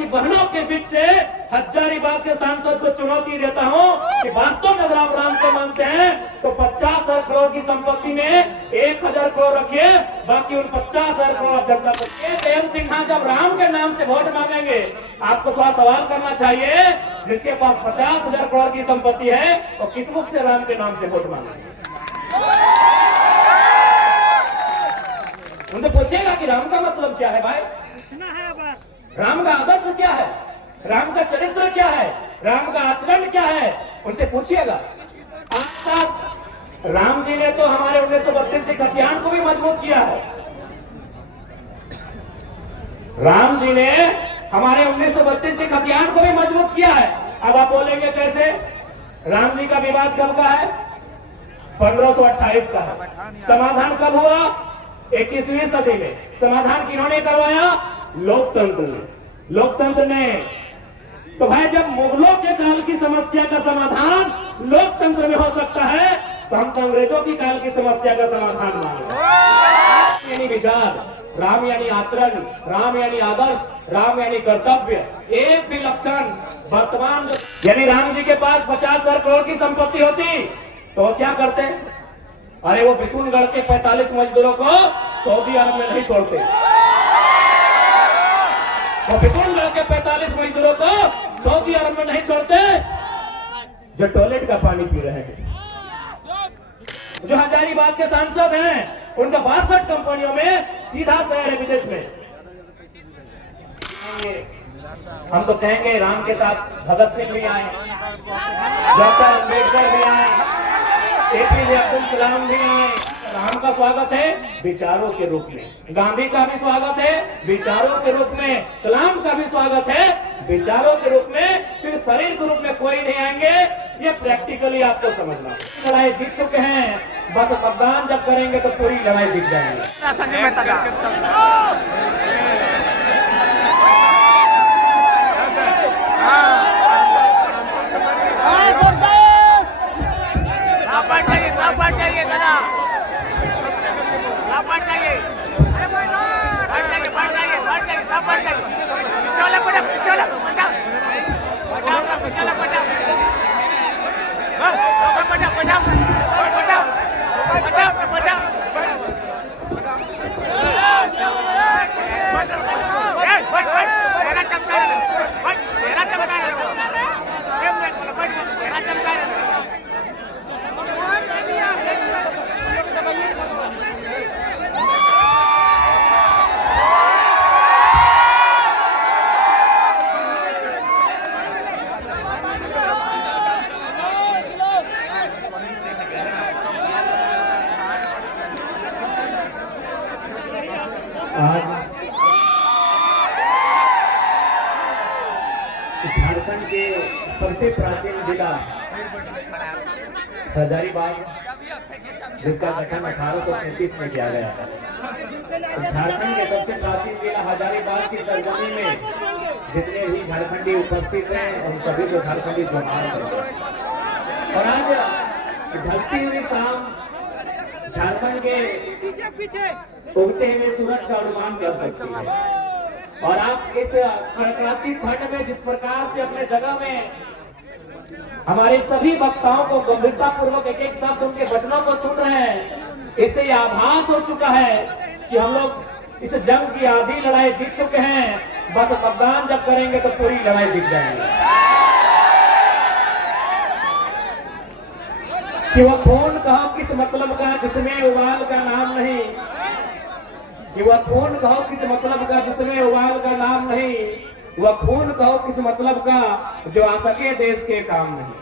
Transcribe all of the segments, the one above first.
की बहनों के बीच से हजारीबाग के सांसद को चुनौती देता हूं कि वास्तव में अगर आप राम को मानते हैं तो 50,000 करोड़ की संपत्ति में 1,000 करोड़ रखिए, बाकी उन 50,000 करोड़ आप जनता को। प्रेम सिन्हा जब राम के नाम से वोट मांगेंगे, आपको थोड़ा सवाल करना चाहिए, जिसके पास 50,000 करोड़ की संपत्ति है तो किस मुख से राम के नाम से वोट मांगेंगे? उनसे पूछेगा कि राम का मतलब क्या है भाई, राम का आदर्श क्या है, राम का चरित्र क्या है, राम का आचरण क्या है, उनसे पूछिएगा। आज तक राम जी ने तो हमारे 1932 के खतियान को भी मजबूत किया है। राम जी ने हमारे 1932 के खतियान को भी मजबूत किया है। अब आप बोलेंगे कैसे? राम जी का विवाद कब का है? 1528 का है। समाधान कब हुआ? 21वीं सदी में। समाधान किन्होंने करवाया? लोकतंत्र ने। लोकतंत्र ने। तो भाई जब मुगलों के काल की समस्या का समाधान लोकतंत्र में हो सकता है, तो हम तो अंग्रेजों की काल की समस्या का समाधान मांगे। यानी विचार, राम यानी आचरण, राम यानी आदर्श, राम यानी कर्तव्य, एक भी लक्षण वर्तमान यानी राम जी के पास 50,000 करोड़ की संपत्ति होती तो वो क्या करते? अरे वो बिशुनगढ़ के 45 मजदूरों को सऊदी अरब में नहीं छोड़ते। वो बिशुनगढ़ के 45 मजदूरों को सऊदी अरब में नहीं छोड़ते जो टॉयलेट का पानी पी रहे हैं। जो हजारीबाग के सांसद हैं, उनका 62 कंपनियों में सीधा शेयर है विदेश में। हम तो कहेंगे राम के साथ भगत सिंह भी आए, डॉक्टर अम्बेडकर भी आए, एपीजे अब्दुल कलाम भी आए। राम का स्वागत है विचारों के रूप में, गांधी का भी स्वागत है विचारों के रूप में, कलाम का भी स्वागत है विचारों के रूप में, फिर शरीर के रूप में कोई नहीं आएंगे। ये प्रैक्टिकली आपको समझना। लड़ाई जीत चुके हैं, बस मतदान जब करेंगे तो पूरी लड़ाई जीत जाएंगे। झारखंड के सबसे प्राचीन जिला हजारीबाग, जिसका गठन 1833 में किया गया था। झारखंड के सबसे प्राचीन जिला हजारीबाग की सरजमी में जितने भी झारखंडी उपस्थित हैं, उन सभी को झारखंडी जोहार करते हैं। और आज ढलती हुई शाम झारखंड के उगते हुए सूरज का अनुमान कर सकती है। और आप इस कड़कड़ाती ठंड में जिस प्रकार से अपने जगह में हमारे सभी वक्ताओं को गंभीरता पूर्वक एक एक शब्द उनके वचनों को सुन रहे हैं, इससे यह आभास हो चुका है कि हम लोग इस जंग की आधी लड़ाई जीत चुके हैं। बस मतदान जब करेंगे तो पूरी लड़ाई जीत जाएंगे। कि वह खून कहो किस मतलब का जिसमें उबाल का नाम नहीं, कि वह खून कहो किस मतलब का जिसमें उबाल का नाम नहीं, वह खून कहो किस मतलब का जो आ सके देश के काम नहीं।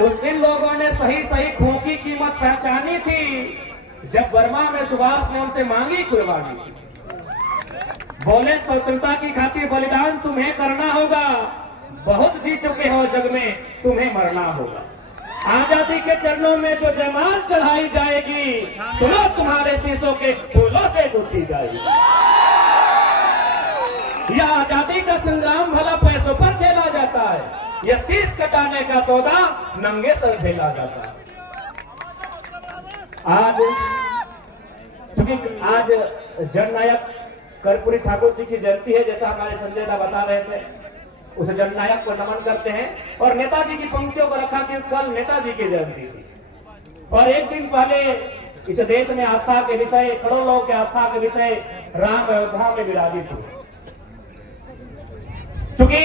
उस दिन लोगों ने सही सही खून की कीमत पहचानी थी जब बर्मा में सुभाष ने उनसे मांगी कुर्बानी। बोले स्वतंत्रता की खातिर बलिदान तुम्हें करना होगा, बहुत जी चुके हो जग में तुम्हें मरना होगा। आजादी के चरणों में जो जयमाल चढ़ाई जाएगी, सुनो तुम्हारे शीशों के फूलों से गुथी जाएगी। यह आजादी का संग्राम भला पैसों पर खेला जाता है, यह शीश कटाने का सौदा नंगे सर झेला जाता है। आज जननायक कर्पूरी ठाकुर जी की जयंती है, जैसा हमारे संजय दा बता रहे थे। उस जननायक को नमन करते हैं और नेताजी की पंक्तियों को रखा कि कल नेताजी की जयंती थी और एक दिन पहले इस देश में आस्था के विषय, करोड़ों लोगों के आस्था के विषय राम अयोध्या में विराजित हुए। क्योंकि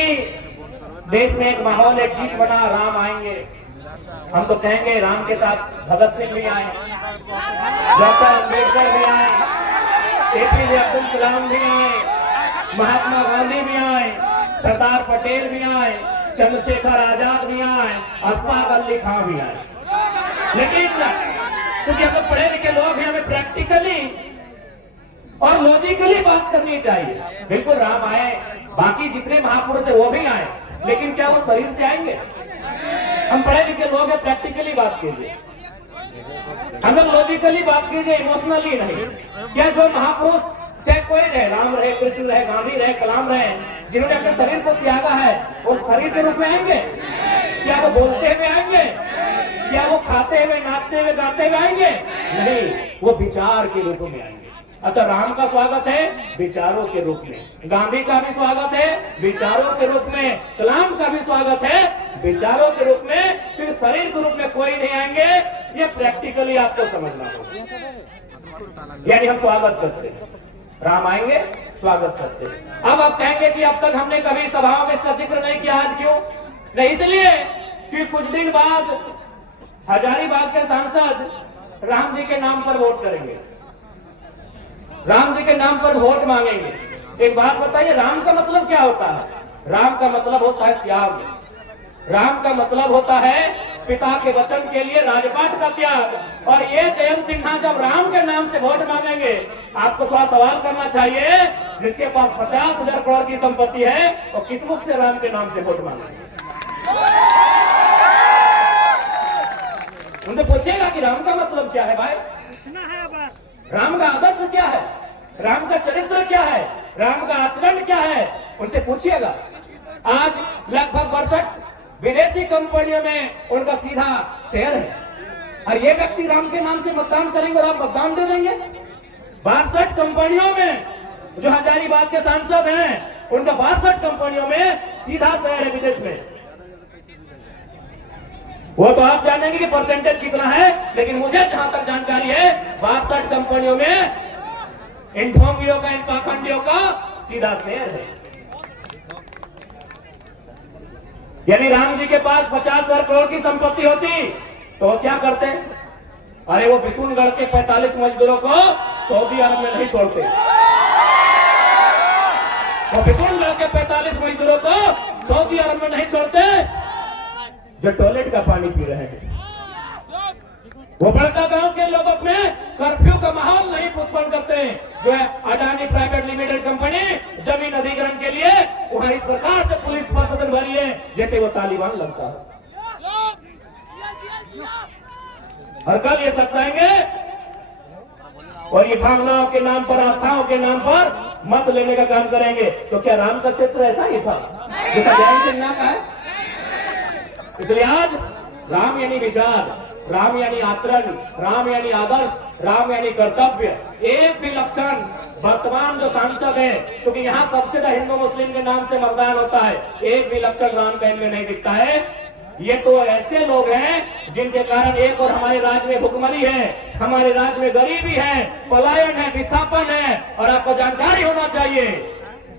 देश में एक माहौल, एक गीत बना, राम आएंगे। हम तो कहेंगे राम के साथ भगत सिंह भी आए, डॉक्टर अम्बेडकर भी आए, एपीजे अब्दुल कलाम भी आए, महात्मा गांधी भी आए, सरदार पटेल भी आए, चंद्रशेखर आजाद भी आए, अशफाक अली खां भी आए। लेकिन क्योंकि हम पढ़े लिखे लोग हैं, हमें प्रैक्टिकली और लॉजिकली बात करनी चाहिए। बिल्कुल राम आए, बाकी जितने महापुरुष है वो भी आए, लेकिन क्या वो शरीर से आएंगे? हम पढ़े लिखे लोग हैं, प्रैक्टिकली बात कीजिए, हम लोग लॉजिकली बात कीजिए, इमोशनली नहीं। क्या जो महापुरुष चाहे कोई रहे, राम रहे, कृष्ण रहे, गांधी रहे, कलाम रहे, जिन्होंने अपने शरीर को त्यागा है, वो शरीर के रूप में आएंगे? क्या वो बोलते हुए आएंगे? क्या वो खाते हुए, नाचते हुए, गाते हुए आएंगे? नहीं, वो विचार के रूप में आएंगे। अतः राम का स्वागत है विचारों के रूप में, गांधी का भी स्वागत है विचारों के रूप में, कलाम का भी स्वागत है विचारों के रूप में, फिर शरीर के रूप में कोई नहीं आएंगे। ये प्रैक्टिकली आपको समझना होगा। यानी हम स्वागत करते हैं, राम आएंगे, स्वागत करते हैं। अब आप कहेंगे कि अब तक हमने कभी सभाओं में इसका जिक्र नहीं किया, आज क्यों नहीं? इसलिए कि कुछ दिन बाद हजारीबाग के सांसद राम जी के नाम पर वोट करेंगे, राम जी के नाम पर वोट मांगेंगे। एक बात बताइए, राम का मतलब क्या होता है? राम का मतलब होता है त्याग, राम का मतलब होता है पिता के वचन के लिए राजपाट का त्याग। और ये जयंत सिन्हा जब राम के नाम से वोट मांगेंगे, आपको थोड़ा सवाल करना चाहिए, जिसके पास 50,000 करोड़ की संपत्ति है, और किस मुख से राम के नाम से वोट मांगेंगे? उनसे पूछेगा कि राम का मतलब क्या है भाई, राम का आदर्श क्या है, राम का चरित्र क्या है, राम का आचरण क्या है, उनसे पूछिएगा। आज लगभग 62 विदेशी कंपनियों में उनका सीधा शेयर है, और ये व्यक्ति राम के नाम से मतदान करेंगे और आप मतदान दे देंगे। 62 कंपनियों में जो हजारीबाग के सांसद हैं, उनका 62 कंपनियों में सीधा शेयर है विदेश में। वो तो आप जानेंगे कि परसेंटेज कितना है, लेकिन मुझे जहां तक जानकारी है 62 कंपनियों में इन ढोंगियों का, इन पाखंडियों का सीधा शेयर है। यदि राम जी के पास 50,000 करोड़ की संपत्ति होती तो वो क्या करते? अरे वो बिशुनगढ़ के 45 मजदूरों को सऊदी अरब में नहीं छोड़ते, वो बिशुनगढ़ के 45 मजदूरों को सऊदी अरब में नहीं छोड़ते जो टॉयलेट का पानी पी रहे हैं। वो बड़का गांव के लोगों में कर्फ्यू का माहौल नहीं उत्पन्न करते, जो है अडानी प्राइवेट लिमिटेड कंपनी जमीन अधिग्रहण के लिए वहां इस प्रकार से पुलिस प्रशासन भरी है जैसे वो तालिबान लगता है। और कल ये शख्स आएंगे और ये भावनाओं के नाम पर, आस्थाओं के नाम पर मत लेने का काम करेंगे। तो क्या राम का चित्र ऐसा ही था जैसा जयंत सिन्हा का है? इसलिए आज राम यानी विचार, राम यानी आचरण, राम यानी आदर्श, राम यानी कर्तव्य। एक भी लक्षण वर्तमान जो सांसद है, क्योंकि यहाँ सबसे ज्यादा हिंदू मुस्लिम के नाम से मतदान होता है, एक भी लक्षण राम का इनमें नहीं दिखता है। ये तो ऐसे लोग हैं जिनके कारण एक और हमारे राज्य में भुखमरी है, हमारे राज्य में गरीबी है, पलायन है, विस्थापन है। और आपको जानकारी होना चाहिए,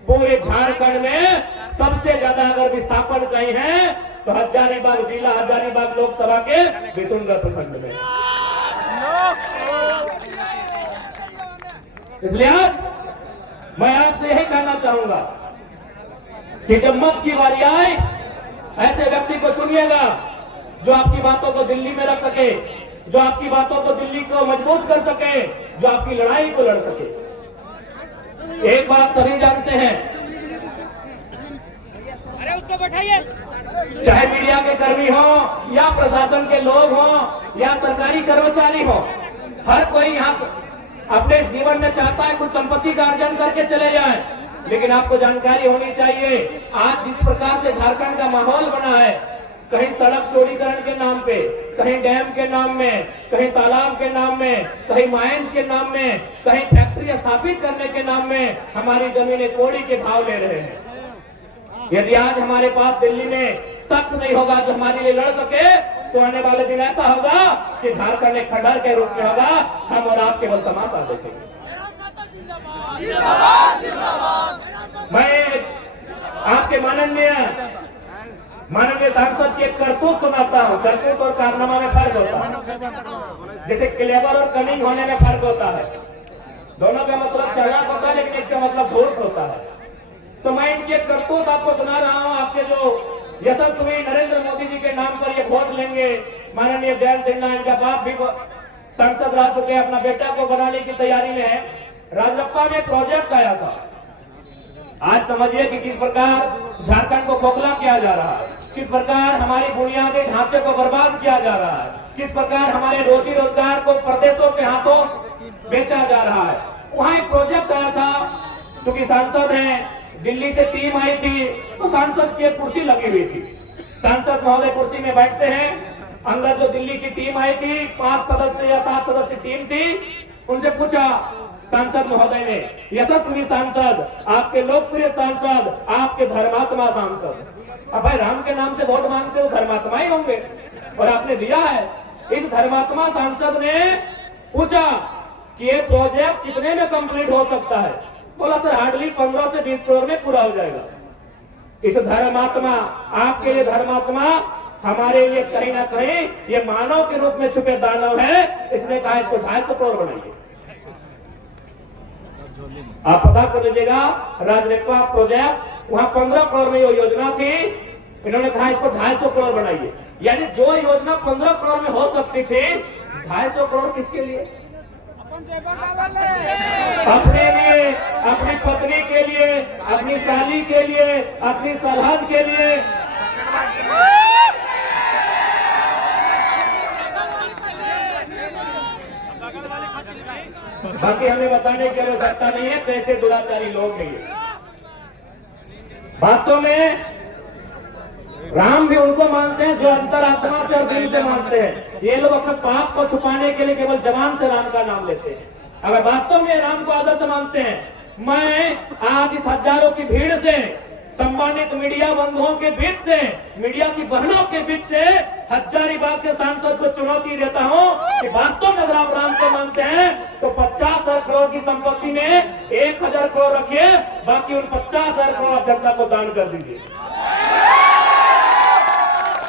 पूरे झारखंड में सबसे ज्यादा अगर विस्थापन कहीं है तो हजारीबाग जिला, हजारीबाग लोकसभा के बिशुनगढ़ प्रखंड में। इसलिए आज मैं आपसे यही कहना चाहूंगा कि जब मत की बारी आए, ऐसे व्यक्ति को चुनिएगा जो आपकी बातों को दिल्ली में रख सके, जो आपकी बातों को दिल्ली को मजबूत कर सके, जो आपकी लड़ाई को लड़ सके। एक बात सभी जानते हैं, अरे उसको बैठाइए, चाहे मीडिया के कर्मी हो या प्रशासन के लोग हो या सरकारी कर्मचारी हो, हर कोई यहाँ अपने जीवन में चाहता है कुछ संपत्ति का अर्जन करके चले जाए। लेकिन आपको जानकारी होनी चाहिए, आज जिस प्रकार से झारखंड का माहौल बना है, कहीं सड़क चौड़ीकरण के नाम पे, कहीं डैम के नाम में, कहीं तालाब के नाम में, कहीं माइंस के नाम में, कहीं फैक्ट्री स्थापित करने के नाम में हमारी जमीनें कौड़ी के भाव ले रहे हैं। यदि आज हमारे पास दिल्ली में शख्स नहीं होगा जो हमारे लिए लड़ सके, तो आने वाले दिन ऐसा होगा कि झारखंड एक खंडहर के रूप में होगा, हम और आप केवल तमाशा देखेंगे। मैं आपके माननीय सांसद की एक करतूत सुनाता हूँ। करतूत और कारनामा में फर्क होता है, जैसे क्लेवर और कनिंग होने में फर्क होता है। दोनों का मतलब चालाक होता है, लेकिन एक का मतलब धूर्त होता है। तो मैं इनकी एक करतूत आपको सुना रहा हूँ। आपके जो यशस्वी नरेंद्र मोदी जी के नाम पर ये वोट लेंगे, माननीय जयंत सिन्हा, इनका बाप भी सांसद रह चुके हैं, अपना बेटा को बनाने की तैयारी में है। राजरप्पा में प्रोजेक्ट आया था। आज समझिए कि किस प्रकार झारखंड को खोखला किया जा रहा है, किस प्रकार हमारी बुनियादी ढांचे को बर्बाद किया जा रहा है, किस प्रकार हमारे रोजी रोजगार को प्रदेशों के हाथों बेचा जा रहा है। वहां एक प्रोजेक्ट आया था, क्योंकि सांसद हैं, दिल्ली से टीम आई थी, तो सांसद की एक कुर्सी लगी हुई थी। सांसद महोदय कुर्सी में बैठते हैं, अंदर जो दिल्ली की टीम आई थी, 5 सदस्य या 7 सदस्य टीम थी, उनसे पूछा सांसद महोदय ने, यशस्वी सांसद, आपके लोकप्रिय सांसद, आपके धर्मात्मा सांसद, अब भाई राम के नाम से वोट मांगते हो, धर्मात्मा ही होंगे, और आपने दिया है। इस धर्मात्मा सांसद ने पूछा कि ये प्रोजेक्ट कितने में कंप्लीट हो सकता है? बोला सर हार्डली 15 से 20 करोड़ में पूरा हो जाएगा। इस धर्मात्मा, आपके लिए धर्मात्मा, हमारे लिए कहीं ना कहीं ये मानव के रूप में छुपे दानव है। इसने कहा इसको 250 करोड़ बनाइए। आप पता कर लीजिएगा, राजरप्पा प्रोजेक्ट, वहां 15 करोड़ में ये योजना थी, इन्होंने कहा इसको 250 करोड़ बनाइए। यानी जो योजना 15 करोड़ में हो सकती थी, 250 करोड़ किसके लिए? अपने लिए, अपनी पत्नी के लिए, अपनी साली के लिए, अपनी सरहद के लिए। बाकी हमें बताने की आवश्यकता नहीं है कैसे दुराचारी लोग हैं ये। वास्तव में राम भी उनको मानते हैं जो अंतरात्मा से और दिल से मानते हैं। ये लोग अपने पाप को छुपाने के लिए केवल जबान से राम का नाम लेते हैं। अगर वास्तव में राम को आदर्श मानते हैं, मैं आज इस हजारों की भीड़ से, सम्मानित मीडिया बंधुओं के बीच से, मीडिया की बहनों के बीच से हजारीबाग के सांसद को चुनौती देता हूं कि वास्तव में अगर आप राम को मानते हैं तो 50,000 करोड़ की संपत्ति में 1,000 करोड़ रखिए, बाकी उन 50,000 करोड़ जनता को दान कर दीजिए।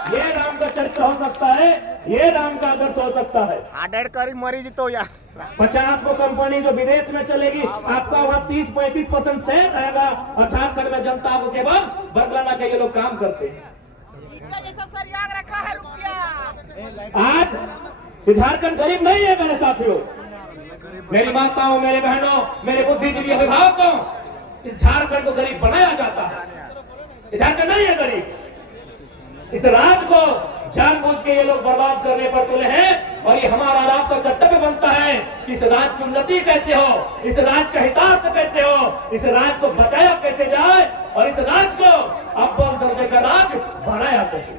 ये राम का चरित्र हो सकता है, ये राम का आदर्श हो सकता है। मरीज तो यार 50 को कंपनी जो विदेश में चलेगी, आपका वहाँ 30-35% शेयर रहेगा, और झारखंड में जनता को केवल बदलाना के ये लोग काम करते हैं। जैसा सरयाग रखा है रुपया। आज झारखंड गरीब नहीं है मेरे साथियों, मेरी माताओं, मेरे बहनों, मेरे बुद्धिजीवी अभिभावकों, इस झारखंड को गरीब बनाया जाता है। झारखंड नहीं है गरीब। इस राज को जानबूझ के ये लोग बर्बाद करने पर तुले हैं, और ये हमारा और आपका कर्तव्य बनता है कि इस राज की उन्नति कैसे हो, इस राज का हितार्थ कैसे हो, इस राज को बचाया कैसे जाए, और इस राज को अव्वल दर्जे का राज बनाया कैसे।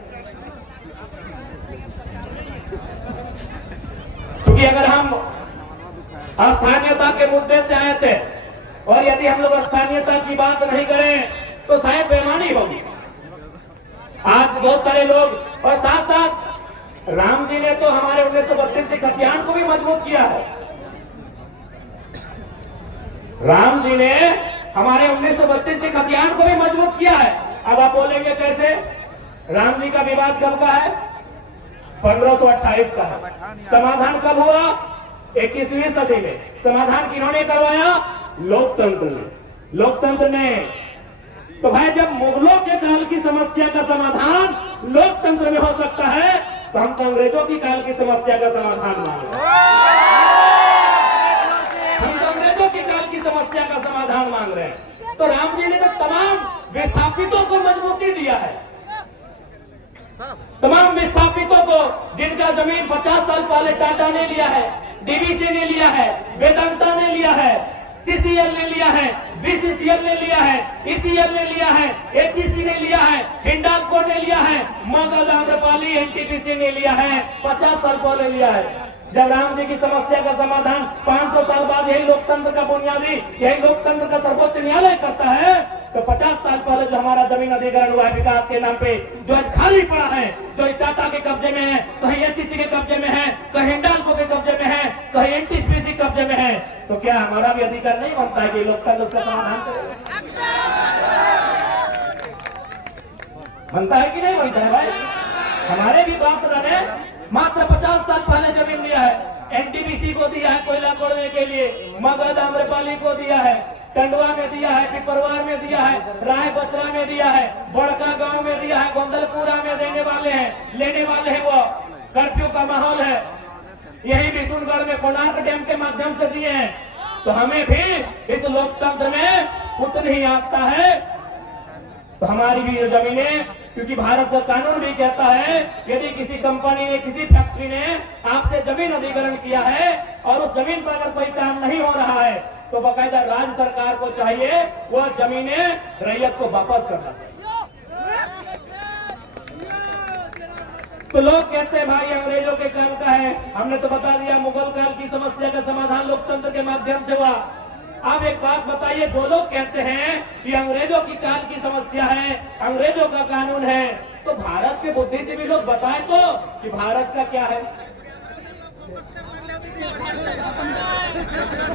क्योंकि अगर हम स्थानीयता के मुद्दे से आए थे, और यदि हम लोग स्थानीयता की बात नहीं करें तो शायद बेईमानी होगी। आज बहुत सारे लोग, और साथ साथ राम जी ने तो हमारे 1932 के खतियान को भी मजबूत किया है। राम जी ने हमारे 1932 के खतियान को भी मजबूत किया है। अब आप बोलेंगे कैसे? राम जी का विवाद कब का है? 1528 का है। समाधान कब हुआ? 21वीं सदी में। समाधान किन्होंने करवाया? लोकतंत्र ने। लोकतंत्र ने। तो भाई जब मुगलों के काल की समस्या का समाधान लोकतंत्र में हो सकता है, तो हम तो अंग्रेजों की काल की समस्या का समाधान मांग रहे हैं। हम तो अंग्रेजों की काल की समस्या का समाधान मांग रहे हैं। तो राम जी ने तो तमाम विस्थापितों को मजबूती दिया है, तमाम विस्थापितों को, जिनका जमीन 50 साल पहले टाटा ने लिया है, डीवीसी ने लिया है, वेदांता ने लिया है, CCL ने लिया है, BCCL ने लिया है, ECL ने लिया है, HEC ने लिया है, हिंडाल्को ने लिया है, मगध आम्रपाली NTPC ने लिया है, 50 साल पहले लिया है। जब राम जी की समस्या का समाधान 500 साल बाद यही लोकतंत्र का बुनियादी, यही लोकतंत्र का सर्वोच्च न्यायालय करता है, तो 50 साल पहले जो हमारा जमीन अधिग्रहण हुआ है विकास के नाम पे, जो आज खाली पड़ा है, जो टाटा के कब्जे में है, कहीं HEC के कब्जे में है, कहीं हिंडाल्को के कब्जे में है, कहीं NTPC कब्जे में है, तो क्या हमारा भी अधिकार नहीं बनता है कि लोकतंत्र उसका समाधान करे? बनता है कि नहीं बनता है भाई? हमारे भी बाप ने मात्र 50 साल पहले जमीन लिया है। NTPC को दिया है कोयला खोदने के लिए, मगध आम्रपाली को दिया है, टंडवा में दिया है, पिपरवार में दिया है, राय बचरा में दिया है, बड़का गांव में दिया है, गोंदलपुरा में देने वाले हैं, लेने वाले हैं। वो कर्फ्यू का माहौल है। यही बिशुनगढ़ में कोणार्क डैम के माध्यम से दिए हैं। तो हमें भी इस लोकतंत्र में उतनी ही आस्था है। तो हमारी भी ये जमीनें, क्योंकि भारत का कानून भी कहता है यदि किसी कंपनी ने, किसी फैक्ट्री ने आपसे जमीन अधिग्रहण किया है और उस जमीन पर अगर कोई काम नहीं हो रहा है तो बाकायदा राज्य सरकार को चाहिए वो जमीनें रैयत को वापस करना चाहिए। तो लोग कहते हैं भाई अंग्रेजों के काल का है, हमने तो बता दिया मुगल काल की समस्या का समाधान लोकतंत्र के माध्यम से हुआ। आप एक बात बताइए, जो लोग कहते हैं कि अंग्रेजों की काल की समस्या है, अंग्रेजों का कानून है, तो भारत के बुद्धिजीवी लोग बताएं तो कि भारत का क्या है?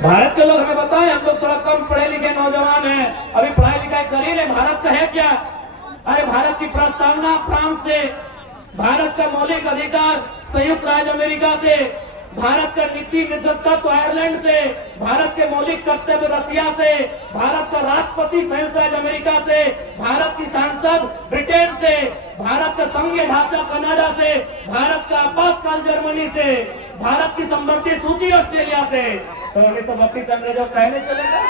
भारत के लोग हमें बताएं। हम लोग थोड़ा कम पढ़े लिखे नौजवान हैं, अभी पढ़ाई लिखाई कर ही नहीं। भारत का है क्या? अरे भारत की प्रस्तावना फ्रांस से, भारत का मौलिक अधिकार संयुक्त राज्य अमेरिका से, भारत का नीति तत्व आयरलैंड से, भारत के मौलिक कर्तव्य रसिया से, भारत का राष्ट्रपति संयुक्त राज्य अमेरिका से, भारत की सांसद ब्रिटेन से, भारत का संघीय ढांचा कनाडा से, भारत का आपातकाल जर्मनी से, भारत की संबंधित सूची ऑस्ट्रेलिया से। तो 1932 अंग्रेजों कहने चलेगा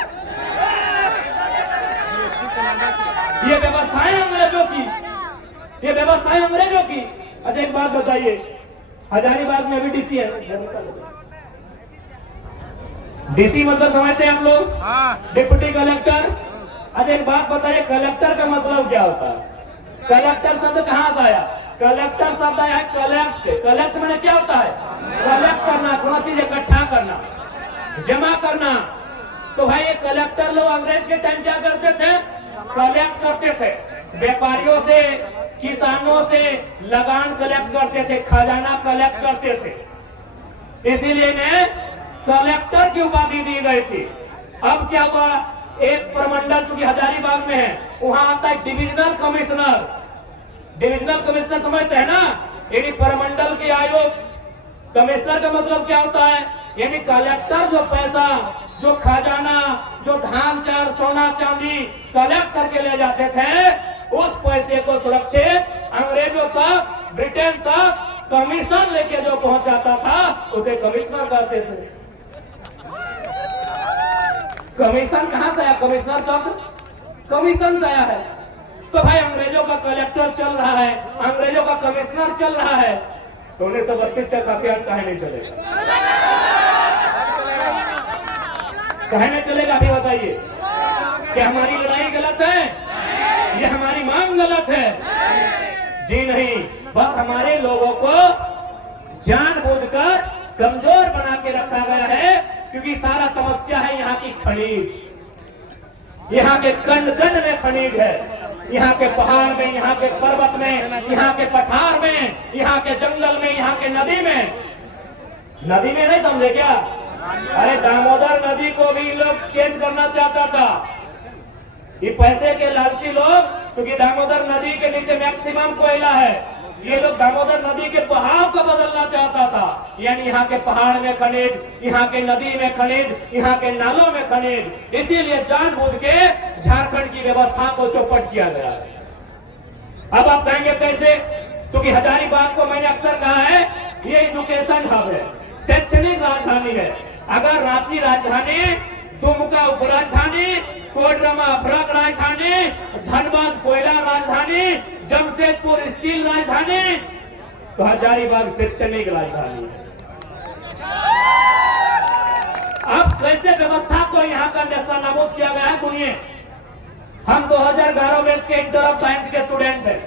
ये व्यवस्थाएं अंग्रेजों की, ये व्यवस्थाएं अंग्रेजों की। अच्छा एक बात बताइए, हजारीबाग में अभी डीसी है, डीसी मतलब समझते हैं हम लोग? Deputy collector. अच्छा एक बात बताइए, कलेक्टर का मतलब क्या होता है? कलेक्टर शब्द कहाँ से आया? कलेक्टर शब्द आया है कलेक्ट से। कलेक्ट मैंने क्या होता है? कलेक्ट करना, थोड़ा चीज इकट्ठा करना, जमा करना। तो भाई ये कलेक्टर लोग अंग्रेज के टाइम क्या करते थे? कलेक्ट करते थे, व्यापारियों से, किसानों से लगान कलेक्ट करते थे, खजाना कलेक्ट करते थे। इसीलिए इन्हें कलेक्टर की उपाधि दी गई थी। अब क्या हुआ, एक प्रमंडल चूंकि हजारीबाग में है, वहां आता है डिविजनल कमिश्नर। डिविजनल कमिश्नर समझते हैं ना, यानी प्रमंडल के आयोग। कमिश्नर का मतलब क्या होता है? यानी कलेक्टर जो पैसा, जो खजाना, जो धान चार सोना चांदी कलेक्ट करके ले जाते थे, उस पैसे को सुरक्षित अंग्रेजों तक, ब्रिटेन तक कमीशन लेके जो पहुंचाता था उसे कमिश्नर कहते थे। कमीशन कहां से आया? कमिश्नर शब्द कमीशन से आया है। तो भाई अंग्रेजों का कलेक्टर चल रहा है, अंग्रेजों का कमिश्नर चल रहा है, तो 1932 का खतियान काहे नहीं चलेगा? काहे नहीं चलेगा? अभी बताइए, क्या हमारी लड़ाई गलत है? ये हमारी मांग गलत है? जी नहीं, बस हमारे लोगों को जानबूझकर कमजोर बना के रखा गया है, क्योंकि सारा समस्या है यहाँ की खनिज, यहाँ के कंड कंड में खनिज है, यहाँ के पहाड़ में, यहाँ के पर्वत में, यहाँ के पठार में, यहाँ के जंगल में, यहाँ के नदी में। नदी में नहीं समझे क्या? अरे दामोदर नदी को भी लोग चेंज करना चाहता था। ये पैसे के लालची लोग, क्योंकि दामोदर नदी के नीचे मैक्सिमम कोयला है, ये लोग दामोदर नदी के बहाव को बदलना चाहता था। यानी यहाँ के पहाड़ में खनिज, यहाँ के नदी में खनिज, यहाँ के नालों में खनिज। इसीलिए जानबूझ के झारखंड की व्यवस्था को चौपट किया गया। अब आप कहेंगे कैसे? क्योंकि हजारीबाग को मैंने अक्सर कहा है ये एजुकेशन हब है, शैक्षणिक राजधानी है। अगर रांची राजधानी, दुमका उपराजधानी, कोडरमा अपराध राजधानी, धनबाद कोयला राजधानी, जमशेदपुर स्टील राजधानी, तो हजारीबाग शैक्षणिक राजधानी है। अब कैसे व्यवस्था को यहाँ का नेस्तनाबूद किया गया है सुनिए। हम 2011 बैच के इंटर ऑफ साइंस के स्टूडेंट हैं।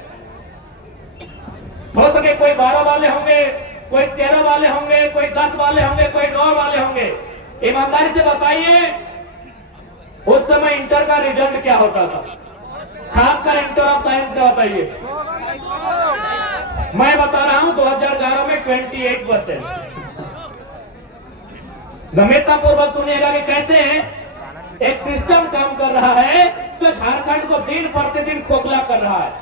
हो सके कोई 12 वाले होंगे, कोई 13 वाले होंगे, कोई 10 वाले होंगे, कोई 9 वाले होंगे। ईमानदारी से बताइए उस समय इंटर का रिजल्ट क्या होता था, खासकर इंटर ऑफ साइंस का बताइए। मैं बता रहा हूं 2011 में 28%। गंभीरतापूर्वक सुनिएगा कि कैसे एक सिस्टम काम कर रहा है जो झारखंड को दिन प्रतिदिन खोखला कर रहा है।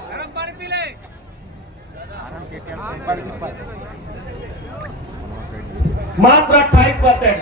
मात्र 28%।